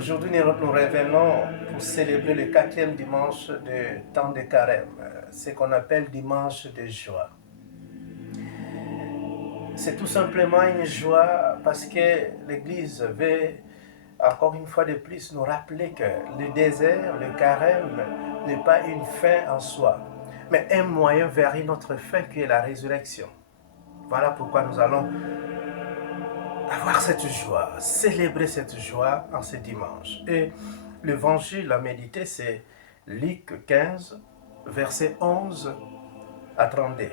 Aujourd'hui, nous revenons pour célébrer le 4e dimanche du temps de carême, ce qu'on appelle dimanche de joie. C'est tout simplement une joie parce que l'Église veut, encore une fois de plus, nous rappeler que le désert, le carême, n'est pas une fin en soi, mais un moyen vers une autre fin qui est la résurrection. Voilà pourquoi nous allons avoir cette joie, célébrer cette joie en ce dimanche. Et l'évangile à méditer, c'est Luc 15, versets 11 à 32.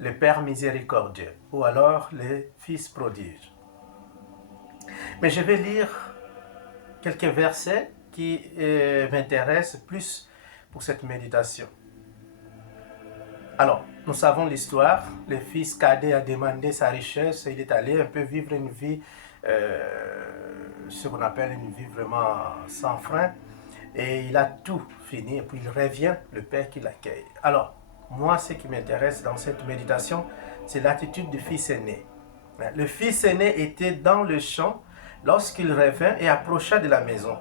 Le Père miséricordieux, ou alors le Fils prodige. Mais je vais lire quelques versets qui m'intéressent plus pour cette méditation. Alors, nous savons l'histoire. Le fils cadet a demandé sa richesse et il est allé un peu vivre une vie, ce qu'on appelle une vie vraiment sans frein. Et il a tout fini et puis il revient, le Père qui l'accueille. Alors, moi, ce qui m'intéresse dans cette méditation, c'est l'attitude du fils aîné. Le fils aîné était dans le champ lorsqu'il revint et approcha de la maison.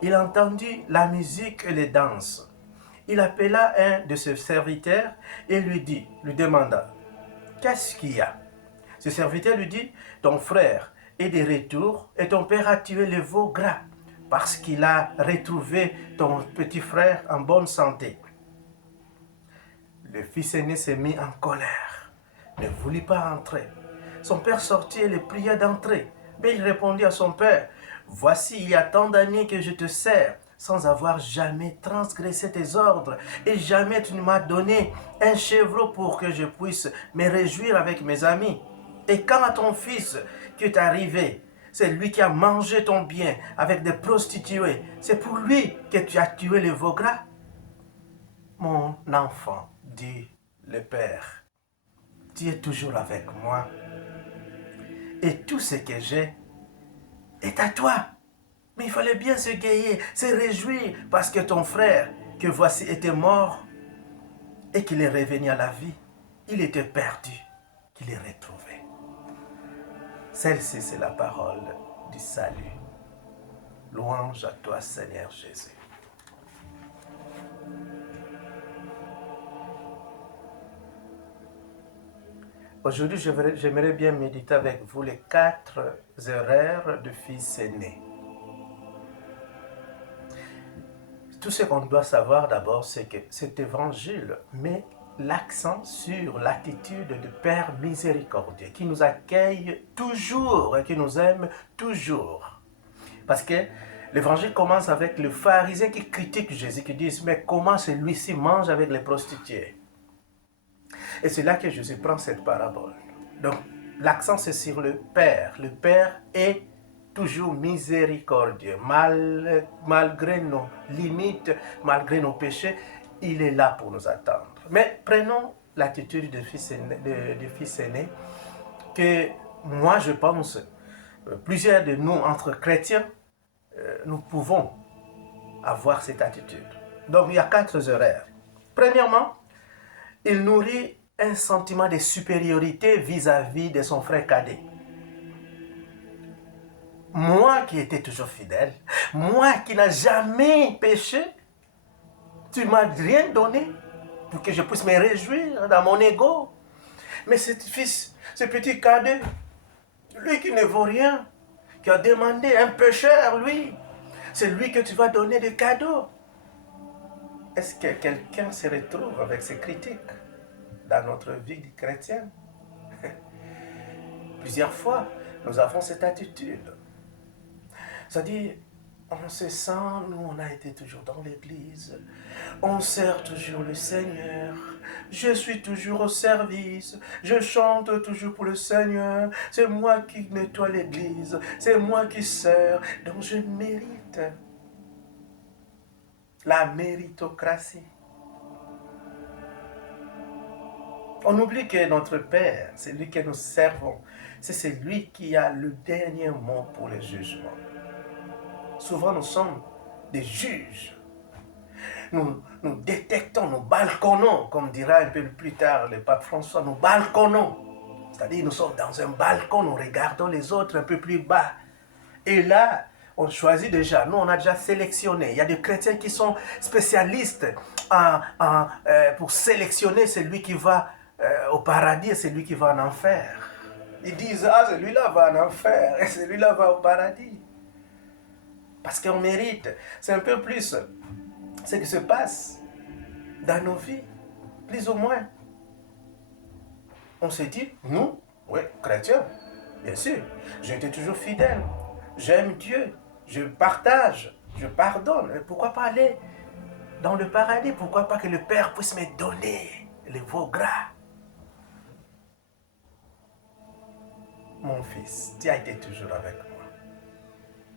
Il entendit la musique et les danses. Il appela un de ses serviteurs et lui demanda, « Qu'est-ce qu'il y a ?» Ce serviteur lui dit, « Ton frère est de retour et ton père a tué le veau gras parce qu'il a retrouvé ton petit frère en bonne santé. » Le fils aîné s'est mis en colère, ne voulut pas entrer. Son père sortit et le pria d'entrer. Mais il répondit à son père, « Voici, il y a tant d'années que je te sers, sans avoir jamais transgressé tes ordres, et jamais tu ne m'as donné un chevreau pour que je puisse me réjouir avec mes amis. Et quand à ton fils qui est arrivé, c'est lui qui a mangé ton bien avec des prostituées, c'est pour lui que tu as tué le veau gras. » « Mon enfant, dit le père, tu es toujours avec moi, et tout ce que j'ai est à toi. Mais il fallait bien se gayer, se réjouir, parce que ton frère, que voici, était mort, et qu'il est revenu à la vie. Il était perdu, qu'il est retrouvé. » Celle-ci, c'est la parole du salut. Louange à toi, Seigneur Jésus. Aujourd'hui, j'aimerais bien méditer avec vous les 4 erreurs du fils aîné. Tout ce qu'on doit savoir d'abord, c'est que cet évangile met l'accent sur l'attitude du Père miséricordieux qui nous accueille toujours et qui nous aime toujours. Parce que l'évangile commence avec le pharisien qui critique Jésus, qui dit « Mais comment celui-ci mange avec les prostituées ?» Et c'est là que Jésus prend cette parabole. Donc, l'accent c'est sur le Père. Le Père est toujours miséricordieux. Malgré nos limites, malgré nos péchés, il est là pour nous attendre. Mais prenons l'attitude du fils aîné, que moi je pense, plusieurs de nous entre chrétiens, nous pouvons avoir cette attitude. Donc il y a 4 erreurs. Premièrement, il nourrit un sentiment de supériorité vis-à-vis de son frère cadet. Moi qui étais toujours fidèle, moi qui n'ai jamais péché, tu ne m'as rien donné pour que je puisse me réjouir dans mon ego. Mais ce petit cadet, lui qui ne vaut rien, qui a demandé un peu cher, lui, c'est lui que tu vas donner des cadeaux. Est-ce que quelqu'un se retrouve avec ces critiques dans notre vie de chrétienne? Plusieurs fois, nous avons cette attitude. C'est-à-dire, on se sent, nous on a été toujours dans l'église, on sert toujours le Seigneur, je suis toujours au service, je chante toujours pour le Seigneur, c'est moi qui nettoie l'église, c'est moi qui sers, donc je mérite. La méritocratie. On oublie que notre Père, c'est lui que nous servons, c'est celui qui a le dernier mot pour le jugement. Souvent, nous sommes des juges. Nous détectons, nous balconnons, comme dira un peu plus tard le pape François, nous balconnons. C'est-à-dire, nous sommes dans un balcon, nous regardons les autres un peu plus bas. Et là, on choisit déjà. Nous, on a déjà sélectionné. Il y a des chrétiens qui sont spécialistes pour sélectionner celui qui va au paradis et celui qui va en enfer. Ils disent, ah, celui-là va en enfer et celui-là va au paradis. Parce qu'on mérite. C'est un peu plus ce qui se passe dans nos vies, plus ou moins. On se dit, nous, oui, chrétiens, bien sûr, j'ai été toujours fidèle. J'aime Dieu, je partage, je pardonne. Pourquoi pas aller dans le paradis? Pourquoi pas que le Père puisse me donner les veaux gras? Mon fils, tu as été toujours avec moi.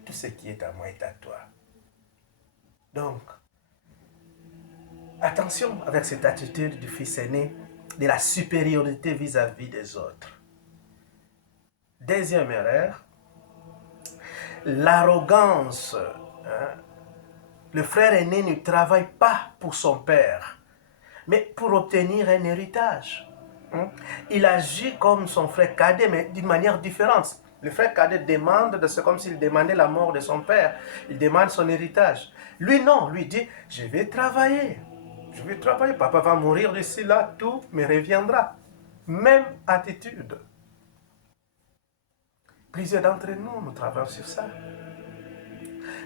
Tout ce qui est à moi est à toi. Donc, attention avec cette attitude du fils aîné, de la supériorité vis-à-vis des autres. Deuxième erreur, l'arrogance. Le frère aîné ne travaille pas pour son père, mais pour obtenir un héritage. Il agit comme son frère cadet, mais d'une manière différente. Le frère cadet demande, c'est comme s'il demandait la mort de son père. Il demande son héritage. Lui, non, lui dit, je vais travailler. Je vais travailler. Papa va mourir d'ici là, tout me reviendra. Même attitude. Plusieurs d'entre nous, nous travaillons sur ça.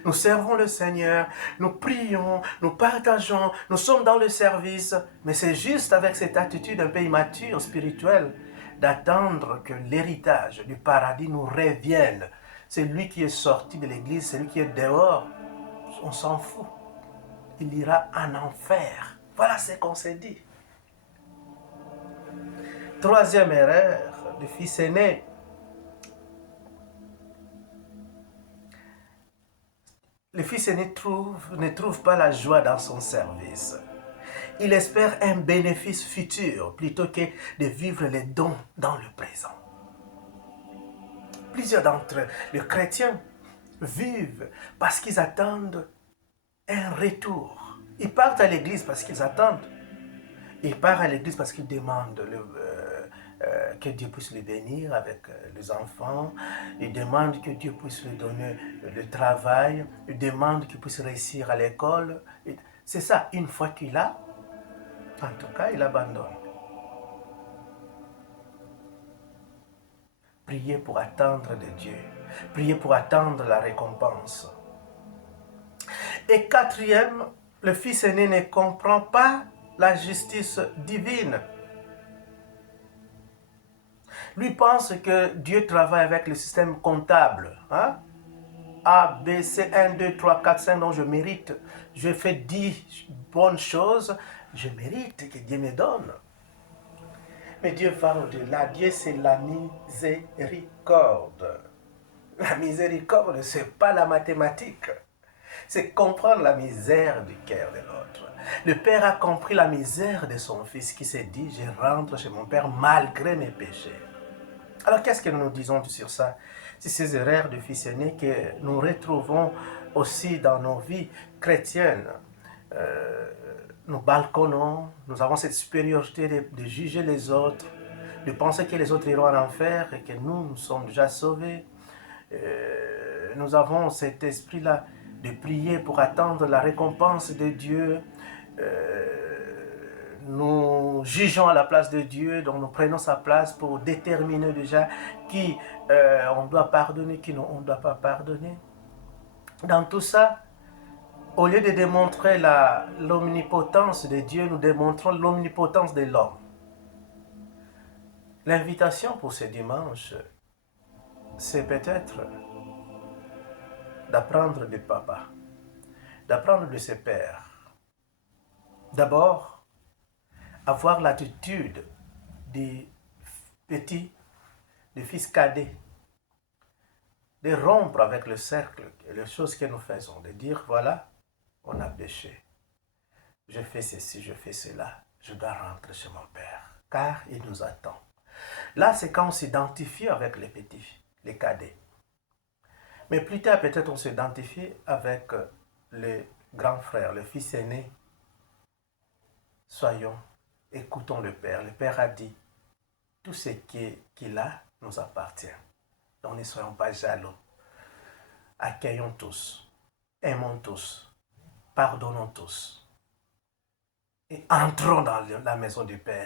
Nous servons le Seigneur, nous prions, nous partageons, nous sommes dans le service, mais c'est juste avec cette attitude un peu immature, spirituelle, d'attendre que l'héritage du paradis nous revienne. C'est lui qui est sorti de l'église, celui qui est dehors, on s'en fout. Il ira en enfer. Voilà ce qu'on s'est dit. Troisième erreur du fils aîné. Le fils aîné ne trouve pas la joie dans son service. Il espère un bénéfice futur plutôt que de vivre les dons dans le présent. Plusieurs d'entre les chrétiens vivent parce qu'ils attendent un retour. Ils partent à l'église parce qu'ils attendent. Ils partent à l'église parce qu'ils demandent que Dieu puisse les bénir avec les enfants. Ils demandent que Dieu puisse lui donner le travail. Ils demandent qu'il puisse réussir à l'école. C'est ça, une fois qu'il a, en tout cas, il abandonne. Priez pour attendre de Dieu. Priez pour attendre la récompense. Et quatrième, le fils aîné ne comprend pas la justice divine. Lui pense que Dieu travaille avec le système comptable. Hein? A, B, C, 1, 2, 3, 4, 5, donc je mérite. Je fais 10 bonnes choses, je mérite que Dieu me donne. Mais Dieu va au-delà. Dieu, c'est la miséricorde. La miséricorde, ce n'est pas la mathématique. C'est comprendre la misère du cœur de l'autre. Le père a compris la misère de son fils qui s'est dit, je rentre chez mon père malgré mes péchés. Alors qu'est-ce que nous disons sur ça? C'est ces erreurs de fils aîné que nous retrouvons aussi dans nos vies chrétiennes. Nous balconnons, nous avons cette supériorité de juger les autres, de penser que les autres iront en enfer et que nous sommes déjà sauvés. Nous avons cet esprit-là de prier pour attendre la récompense de Dieu. Nous jugeons à la place de Dieu, donc nous prenons sa place pour déterminer déjà qui on doit pardonner, qui on ne doit pas pardonner. Dans tout ça, au lieu de démontrer l'omnipotence de Dieu, nous démontrons l'omnipotence de l'homme. L'invitation pour ce dimanche, c'est peut-être d'apprendre de papa, d'apprendre de ses pères. D'abord, avoir l'attitude des petits, des fils cadets, de rompre avec le cercle, les choses que nous faisons, de dire, voilà, on a péché. Je fais ceci, je fais cela, je dois rentrer chez mon père, car il nous attend. Là, c'est quand on s'identifie avec les petits, les cadets. Mais plus tard, peut-être on s'identifie avec les grands frères, le fils aîné. Soyons, écoutons le Père. Le Père a dit, tout ce qu'il a nous appartient. Donc ne soyons pas jaloux. accueillons tous, aimons tous, pardonnons tous et entrons dans la maison du Père.